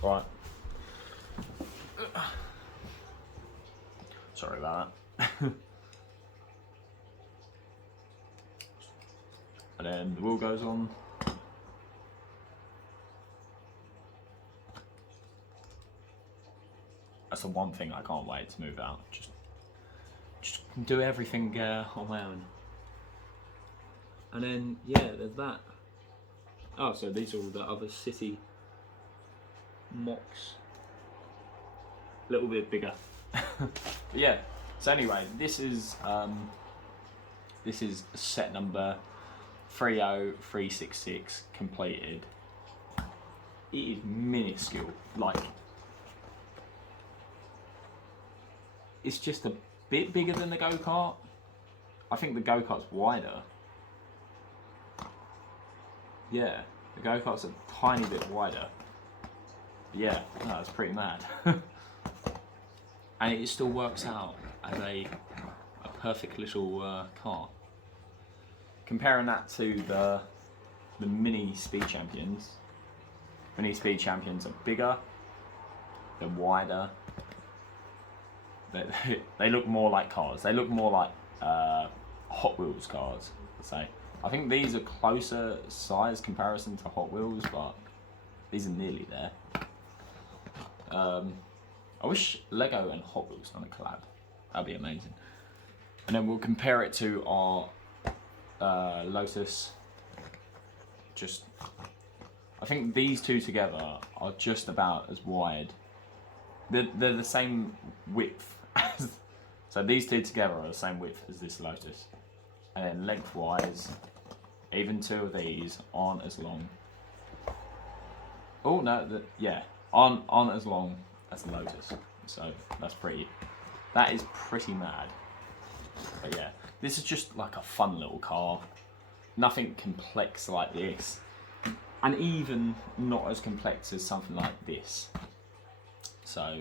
Right. Sorry about that. And then the wheel goes on. That's the one thing I can't wait to move out. Just do everything on my own. And then yeah, there's that. Oh, so these are all the other city mocks. A little bit bigger. But yeah. So anyway, this is set number 30366 completed. It is minuscule. Like, it's just a bit bigger than the go-kart. I think the go-kart's wider. Yeah, the go-kart's a tiny bit wider. Yeah, no, it's pretty mad. And it still works out as a perfect little car. Comparing that to the mini Speed Champions. Mini Speed Champions are bigger, they're wider, they look more like cars. They look more like Hot Wheels cars, I'd say. I think these are closer size comparison to Hot Wheels, but these are nearly there. I wish Lego and Hot Wheels done a collab. That'd be amazing. And then we'll compare it to our Lotus. I think these two together are just about as wide. They're the same width as, so these two together are the same width as this Lotus. And then lengthwise, even two of these aren't as long. Oh no, aren't as long as the Lotus. So that is pretty mad. But yeah, this is just like a fun little car. Nothing complex like this. And even not as complex as something like this. So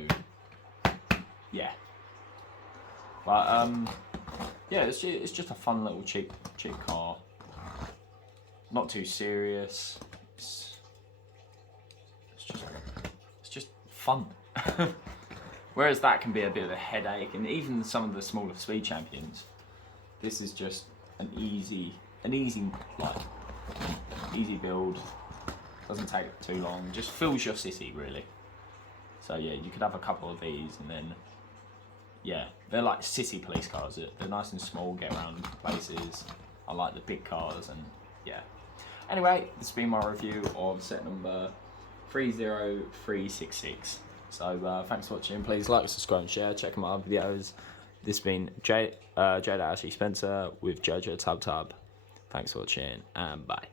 yeah. But yeah, it's just a fun little cheap car. Not too serious. It's just fun. Whereas that can be a bit of a headache, and even some of the smaller Speed Champions, this is just an easy build. Doesn't take too long. Just fills your city really. So yeah, you could have a couple of these, and then yeah, they're like city police cars. They're nice and small, get around places. I like the big cars, and yeah. Anyway, this has been my review of set number 30366. So thanks for watching. Please like, subscribe, and share. Check my other videos. This has been Jada Ashley Spencer with Jojo Tub Tub. Thanks for watching, and bye.